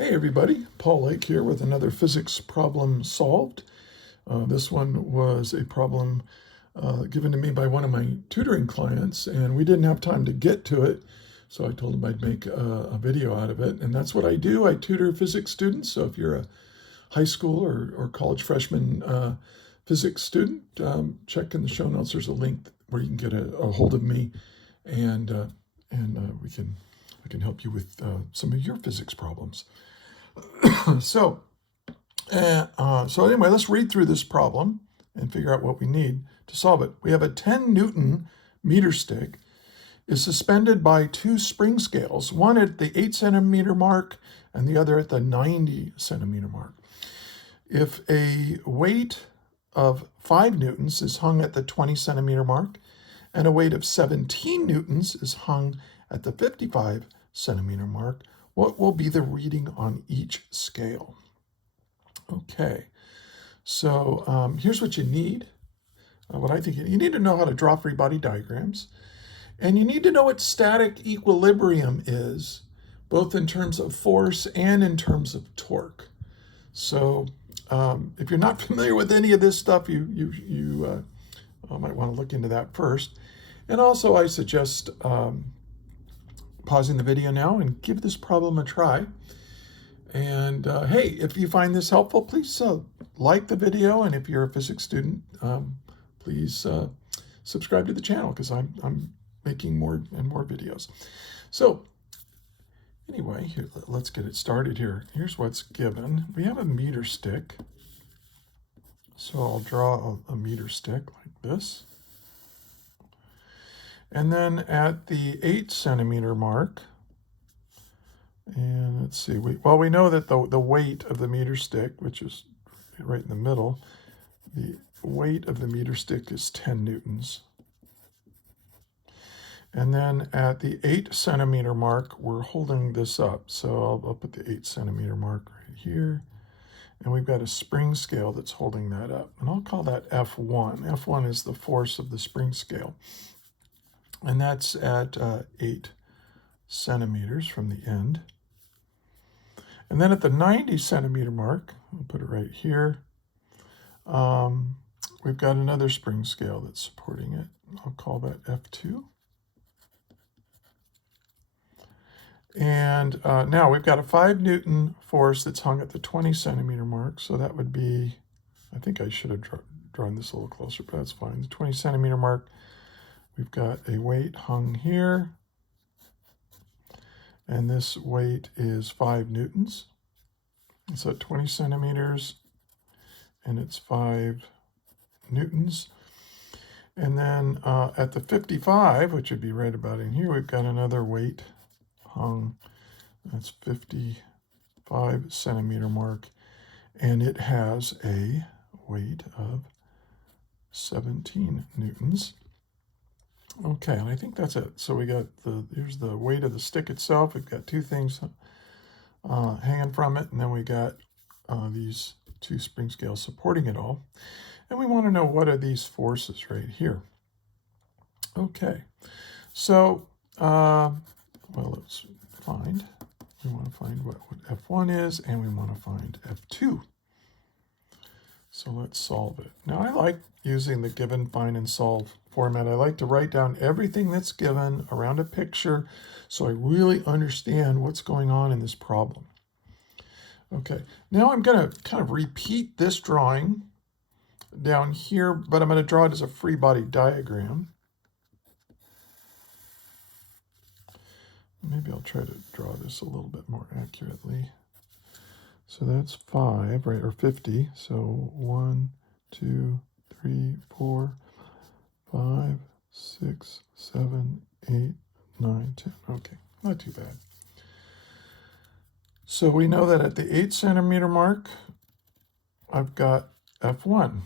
Hey everybody, Paul Lake here with another physics problem solved. This one was a problem given to me by one of my tutoring clients, and we didn't have time to get to it, so I told him I'd make a video out of it. And that's what I do. I tutor physics students, so if you're a high school or college freshman physics student, check in the show notes. There's a link where you can get a hold of me, and we can help you with some of your physics problems. So anyway, let's read through this problem and figure out what we need to solve it. We have a 10 Newton meter stick is suspended by two spring scales, one at the 8 centimeter mark and the other at the 90 centimeter mark. If a weight of 5 newtons is hung at the 20 centimeter mark and a weight of 17 newtons is hung at the 55 centimeter mark, what will be the reading on each scale? Okay, so here's what you need. What I think you need to know how to draw free body diagrams, and you need to know what static equilibrium is, both in terms of force and in terms of torque. So if you're not familiar with any of this stuff, you might want to look into that first. And also, I suggest pausing the video now and give this problem a try. And hey, if you find this helpful, please like the video. And if you're a physics student, please subscribe to the channel, because I'm making more and more videos. So anyway, here, let's get it started here. Here's what's given. We have a meter stick. So I'll draw a meter stick like this. And then at the 8 centimeter mark, and let's see, we know that the weight of the meter stick, which is right in the middle, the weight of the meter stick is 10 newtons. And then at the 8 centimeter mark, we're holding this up. So I'll put the 8 centimeter mark right here. And we've got a spring scale that's holding that up. And I'll call that F1. F1 is the force of the spring scale. And that's at 8 centimeters from the end. And then at the 90 centimeter mark, I'll put it right here, we've got another spring scale that's supporting it. I'll call that F2. And now we've got a 5 Newton force that's hung at the 20 centimeter mark. So that would be, I think I should have drawn this a little closer, but that's fine. The 20 centimeter mark, we've got a weight hung here. And this weight is 5 newtons. It's at 20 centimeters, and it's 5 newtons. And then at the 55, which would be right about in here, we've got another weight hung. That's 55 centimeter mark, and it has a weight of 17 newtons. Okay, and I think that's it. So we got here's the weight of the stick itself. We've got two things hanging from it, and then we got these two spring scales supporting it all. And we want to know, what are these forces right here? Okay, so let's find. We want to find what F1 is, and we want to find F2. So let's solve it. Now, I like using the given, find, and solve format. I like to write down everything that's given around a picture so I really understand what's going on in this problem. Okay, now I'm going to kind of repeat this drawing down here, but I'm going to draw it as a free body diagram. Maybe I'll try to draw this a little bit more accurately. So that's 5, right, or 50. So 1, 2, 3, 4, 5, 6, 7, 8, 9, 10. Okay, not too bad. So we know that at the 8 centimeter mark, I've got F1.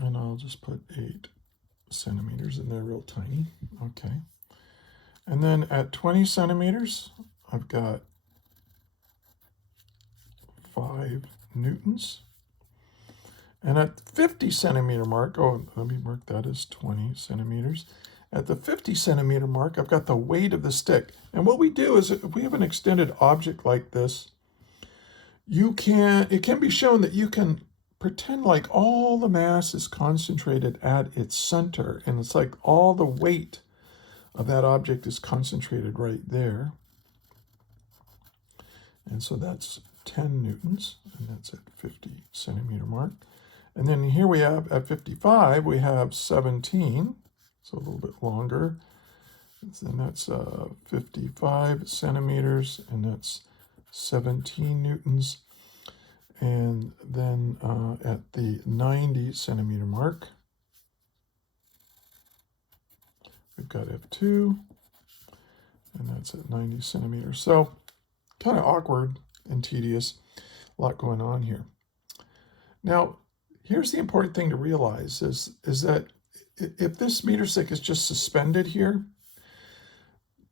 And I'll just put 8 centimeters in there, real tiny. Okay. And then at 20 centimeters, I've got 5 newtons. And at 50 centimeter mark, let me mark that as 20 centimeters. At the 50 centimeter mark, I've got the weight of the stick. And what we do is if we have an extended object like this, it can be shown that you can pretend like all the mass is concentrated at its center, and it's like all the weight of that object is concentrated right there. And so that's 10 newtons, and that's at 50 centimeter mark. And then here we have, at 55, we have 17, so a little bit longer. And that's 55 centimeters, and that's 17 newtons. And then at the 90 centimeter mark, we've got F2, and that's at 90 centimeters. So kind of awkward and tedious, a lot going on here. Now, here's the important thing to realize is that if this meter stick is just suspended here,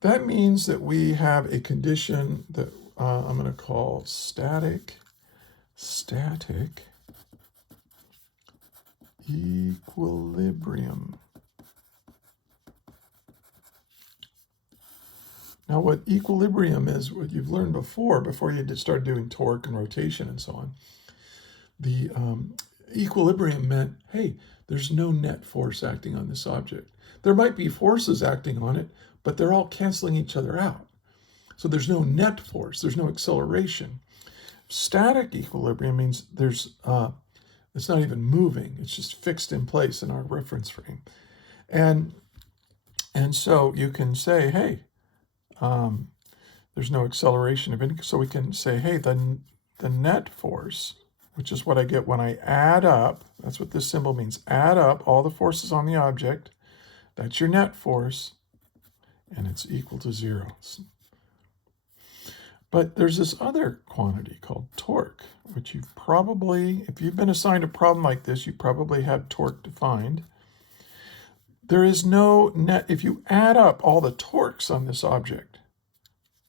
that means that we have a condition that I'm going to call static equilibrium. Now, what equilibrium is, what you've learned before you start doing torque and rotation and so on, the equilibrium meant, hey, there's no net force acting on this object. There might be forces acting on it, but they're all canceling each other out. So there's no net force, there's no acceleration. Static equilibrium means it's not even moving, it's just fixed in place in our reference frame. And so you can say, hey, there's no acceleration of any, so we can say, hey, the net force, which is what I get when I add up, that's what this symbol means, add up all the forces on the object, that's your net force, and it's equal to 0. But there's this other quantity called torque, which you've probably, if you've been assigned a problem like this, you probably have torque defined. There is no net, if you add up all the torques on this object,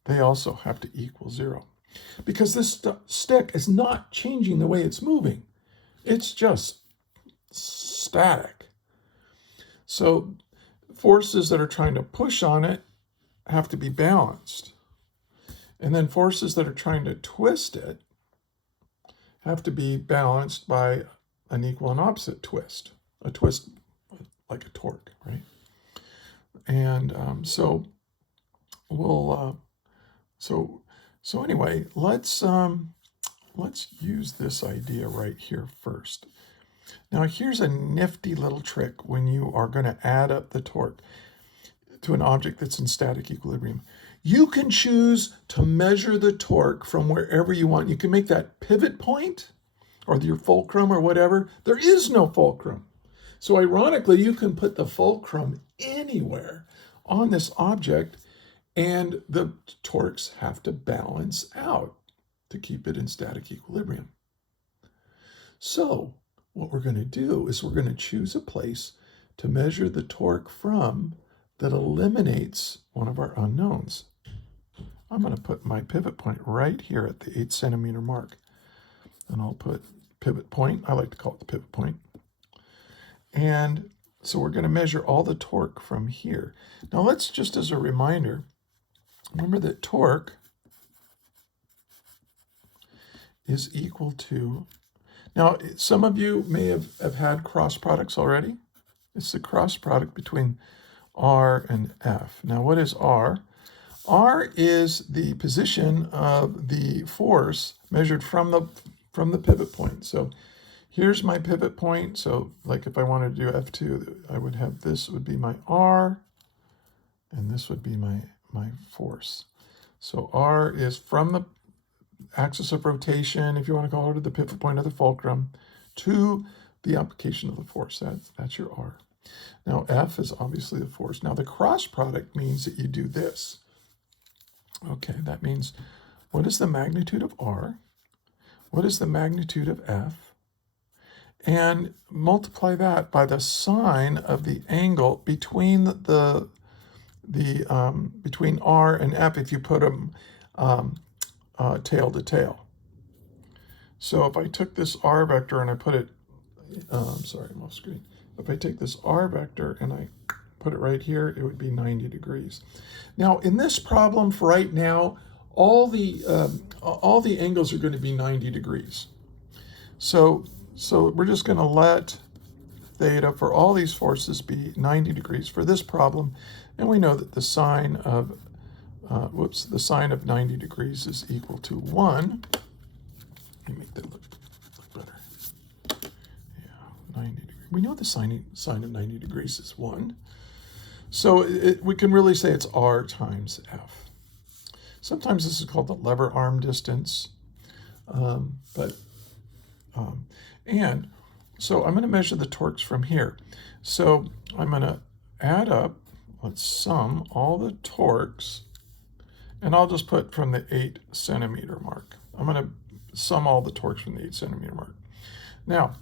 they also have to equal 0. Because this stick is not changing the way it's moving. It's just static. So forces that are trying to push on it have to be balanced. And then forces that are trying to twist it have to be balanced by an equal and opposite twist. A twist like a torque, right? And so we'll so anyway, let's use this idea right here first. Now here's a nifty little trick when you are going to add up the torque to an object that's in static equilibrium. You can choose to measure the torque from wherever you want. You can make that pivot point or your fulcrum or whatever. There is no fulcrum. So ironically, you can put the fulcrum anywhere on this object, and the torques have to balance out to keep it in static equilibrium. So what we're going to do is we're going to choose a place to measure the torque from that eliminates one of our unknowns. I'm going to put my pivot point right here at the 8 centimeter mark. And I'll put pivot point. I like to call it the pivot point. And so we're going to measure all the torque from here. Now let's just as a reminder, remember that torque is equal to, now some of you may have had cross products already. It's the cross product between R and F. Now what is R? R is the position of the force measured from the pivot point. So here's my pivot point. So like if I wanted to do F2, I would have this would be my R, and this would be my force. So R is from the axis of rotation, if you want to call it, the pivot point of the fulcrum, to the application of the force. That's your R. Now F is obviously the force. Now the cross product means that you do this. Okay, that means what is the magnitude of R? What is the magnitude of F? And multiply that by the sine of the angle between between R and F if you put them tail to tail. So if I took this R vector and I put it, I'm sorry, I'm off screen. If I take this R vector and I put it right here, it would be 90 degrees. Now, in this problem, for right now, all the angles are going to be 90 degrees. So we're just going to let theta for all these forces be 90 degrees for this problem, and we know that the sine of the sine of 90 degrees is equal to 1. Let me make that look better. Yeah, 90 degrees. We know the sine of 90 degrees is 1. So we can really say it's r times f. Sometimes this is called the lever arm distance. And so I'm going to measure the torques from here. So I'm going to add up, let's sum all the torques, and I'll just put from the 8 centimeter mark. I'm going to sum all the torques from the 8 centimeter mark. Now,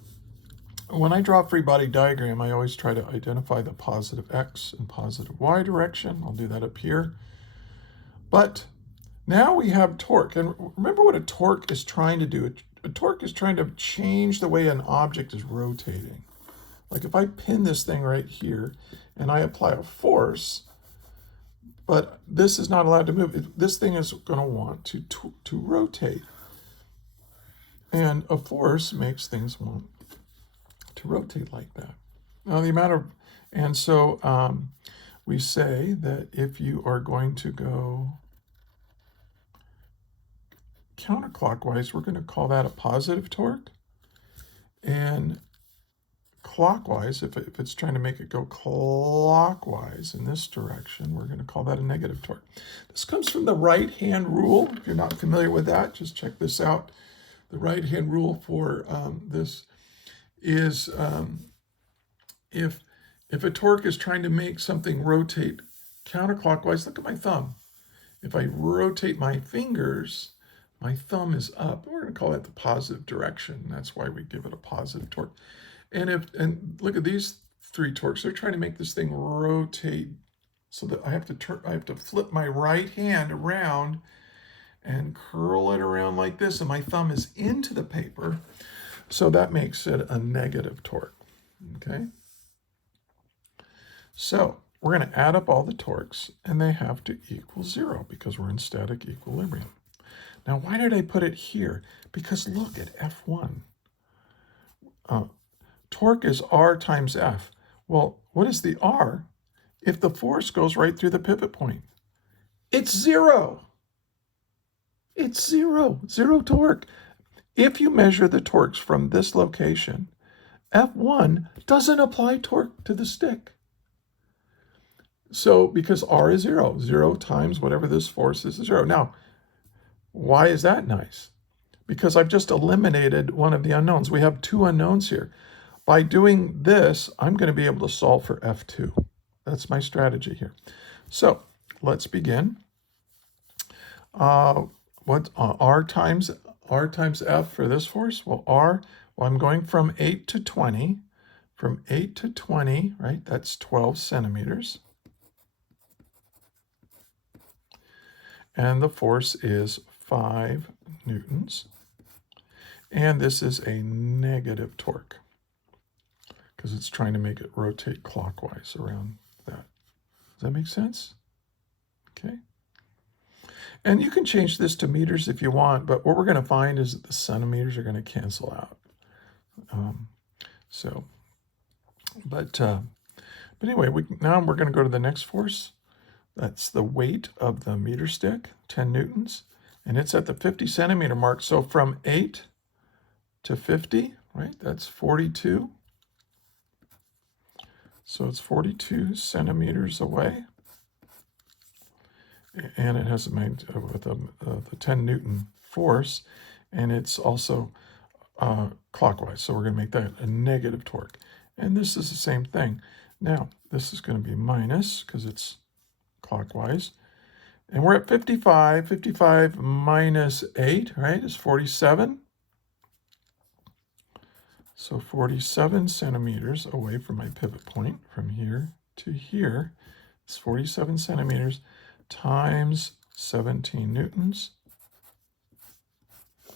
when I draw a free body diagram, I always try to identify the positive x and positive y direction. I'll do that up here. But now we have torque. And remember what a torque is trying to do. A torque is trying to change the way an object is rotating. Like if I pin this thing right here and I apply a force, but this is not allowed to move, this thing is going to want to rotate. And a force makes things want to rotate like that. Now the amount of, and so we say that if you are going to go counterclockwise, we're going to call that a positive torque. And clockwise, if it's trying to make it go clockwise in this direction, we're going to call that a negative torque. This comes from the right-hand rule. If you're not familiar with that, just check this out. The right-hand rule for this is if a torque is trying to make something rotate counterclockwise, look at my thumb. If I rotate my fingers, my thumb is up. We're going to call that the positive direction. That's why we give it a positive torque. And look at these 3 torques. They're trying to make this thing rotate so that I have to flip my right hand around and curl it around like this, and my thumb is into the paper. So that makes it a negative torque. Okay. So we're going to add up all the torques, and they have to equal 0 because we're in static equilibrium. Now, why did I put it here? Because look at F1. Torque is R times F. Well, what is the R if the force goes right through the pivot point? It's 0. It's 0. 0 torque. If you measure the torques from this location, F1 doesn't apply torque to the stick. So, because R is 0, 0 times whatever this force is 0. Now, why is that nice? Because I've just eliminated one of the unknowns. We have 2 unknowns here. By doing this, I'm going to be able to solve for F2. That's my strategy here. So let's begin. What R times F for this force? Well, I'm going from 8 to 20. From 8 to 20, right? That's 12 centimeters. And the force is 5 newtons. And this is a negative torque because it's trying to make it rotate clockwise around that. Does that make sense? Okay. And you can change this to meters if you want, but what we're going to find is that the centimeters are going to cancel out. But anyway, now we're going to go to the next force. That's the weight of the meter stick, 10 newtons, and it's at the 50 centimeter mark. So from 8 to 50, right, that's 42. So it's 42 centimeters away. And it has with the 10 Newton force, and it's also clockwise. So we're going to make that a negative torque. And this is the same thing. Now, this is going to be minus because it's clockwise. And we're at 55. 55 minus 8, right, is 47. So 47 centimeters away from my pivot point from here to here. It's 47 centimeters times 17 newtons.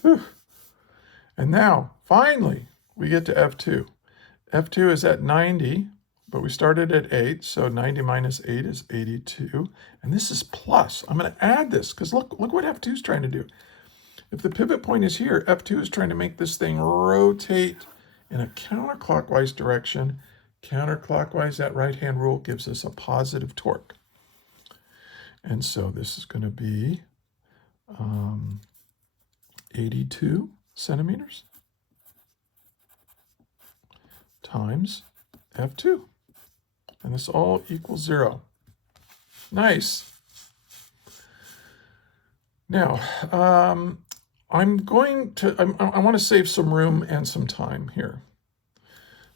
Whew. And now, finally, we get to F2. F2 is at 90, but we started at 8, so 90 minus 8 is 82. And this is plus. I'm going to add this because look what F2 is trying to do. If the pivot point is here, F2 is trying to make this thing rotate in a counterclockwise direction. Counterclockwise, that right-hand rule gives us a positive torque. And so this is going to be 82 centimeters times F2. And this all equals 0. Nice. Now, I want to save some room and some time here.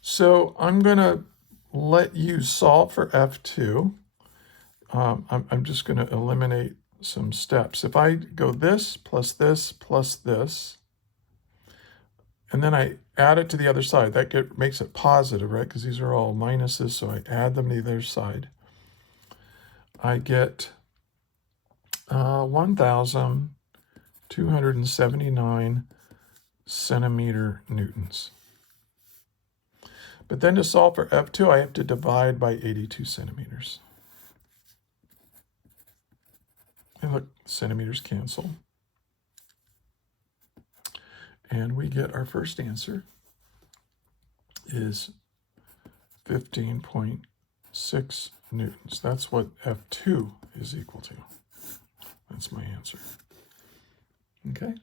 So I'm going to let you solve for F2. I'm just going to eliminate some steps. If I go this plus this plus this, and then I add it to the other side, that makes it positive, right? Because these are all minuses, so I add them to the other side. I get 1,279 centimeter newtons. But then to solve for F2, I have to divide by 82 centimeters. And look, centimeters cancel. And we get our first answer is 15.6 newtons. That's what F2 is equal to. That's my answer. Okay.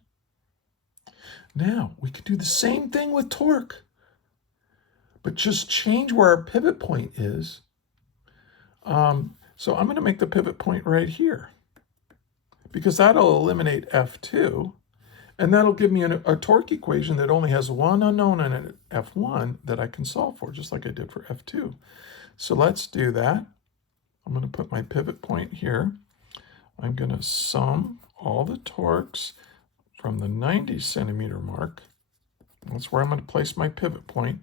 Now, we can do the same thing with torque, but just change where our pivot point is. So I'm going to make the pivot point right here, because that'll eliminate F2, and that'll give me a torque equation that only has one unknown in it, F1, that I can solve for, just like I did for F2. So let's do that. I'm going to put my pivot point here. I'm going to sum all the torques from the 90 centimeter mark. That's where I'm going to place my pivot point,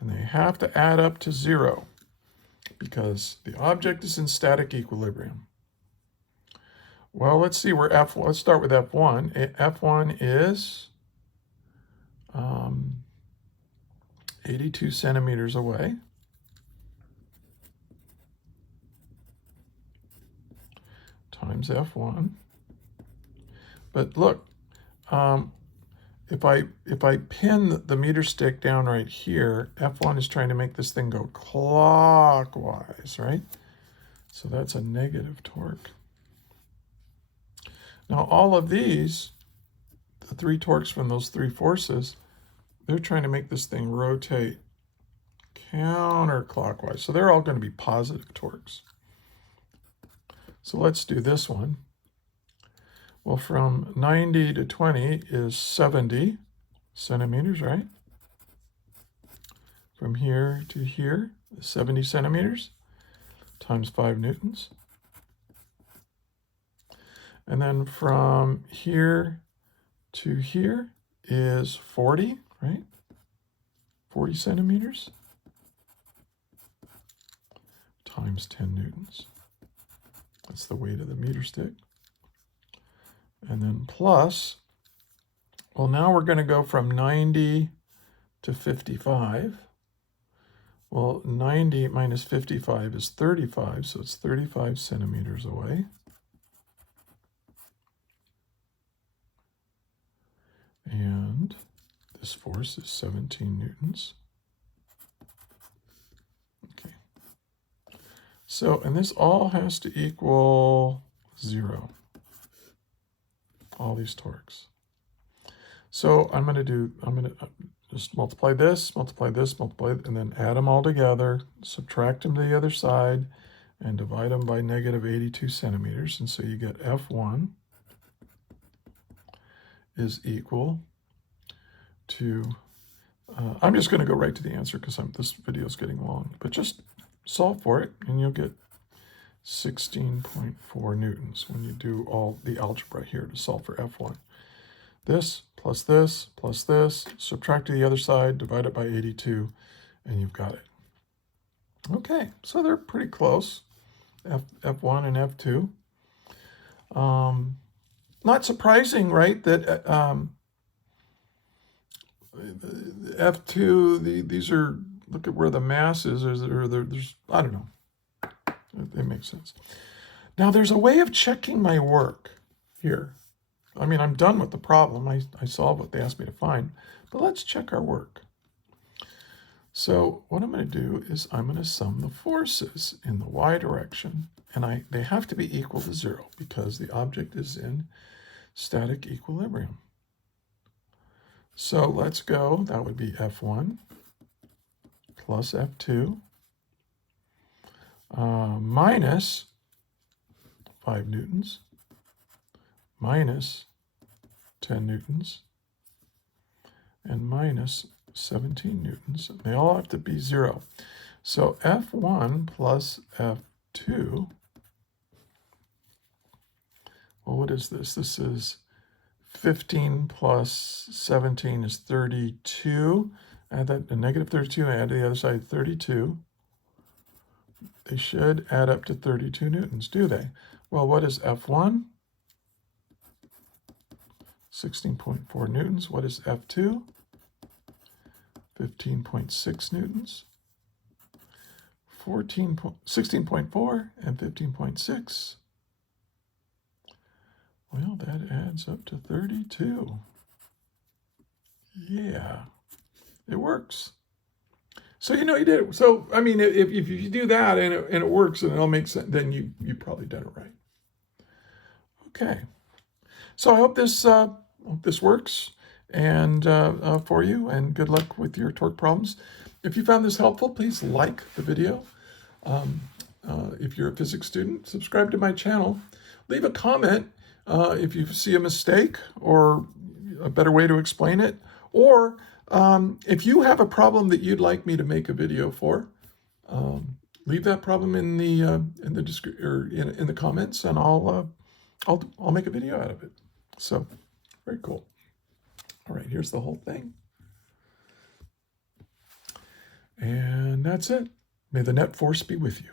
and they have to add up to 0 because the object is in static equilibrium. Well, let's see where F1, let's start with F1. F1 is 82 centimeters away. Times F1. But look, if I pin the meter stick down right here, F1 is trying to make this thing go clockwise, right? So that's a negative torque. Now all of these, the 3 torques from those 3 forces, they're trying to make this thing rotate counterclockwise. So they're all going to be positive torques. So let's do this one. Well, from 90 to 20 is 70 centimeters, right? From here to here is 70 centimeters times 5 newtons. And then from here to here is 40, right? 40 centimeters times 10 newtons. That's the weight of the meter stick. And then plus, well, now we're going to go from 90 to 55. Well, 90 minus 55 is 35, so it's 35 centimeters away. And this force is 17 newtons. Okay. So, and this all has to equal 0. All these torques. So I'm going to just multiply this, and then add them all together, subtract them to the other side, and divide them by negative 82 centimeters. And so you get F1 is equal to, I'm just going to go right to the answer because this video is getting long, but just solve for it and you'll get 16.4 newtons when you do all the algebra here to solve for F1. This plus this plus this, subtract to the other side, divide it by 82, and you've got it. Okay, so they're pretty close, F1 and F2. Not surprising, right, that F2, these are look at where the mass is, or there's, I don't know. It makes sense. Now there's a way of checking my work here. I mean, I'm done with the problem. I solved what they asked me to find, but let's check our work. So what I'm going to do is I'm going to sum the forces in the y direction, and they have to be equal to 0 because the object is in static equilibrium. So let's go, that would be F1 plus F2 minus 5 newtons minus 10 newtons and minus 17 newtons. They all have to be 0. So F1 plus F2, well, what is this? This is 15 plus 17 is 32. Add that to negative 32 and add to the other side 32. They should add up to 32 newtons, do they? Well, what is F1? 16.4 newtons. What is F2? 15.6 newtons. 16.4 and 15.6. Well, that adds up to 32. Yeah, it works. So, you know, you did it. So, I mean, if you do that and it works and it all makes sense, then you probably done it right. Okay. So I hope this works and for you, and good luck with your torque problems. If you found this helpful, please like the video. If you're a physics student, subscribe to my channel. Leave a comment if you see a mistake or a better way to explain it, or if you have a problem that you'd like me to make a video for, leave that problem in the comments, and I'll make a video out of it. So, very cool. All right, here's the whole thing. And that's it. May the net force be with you.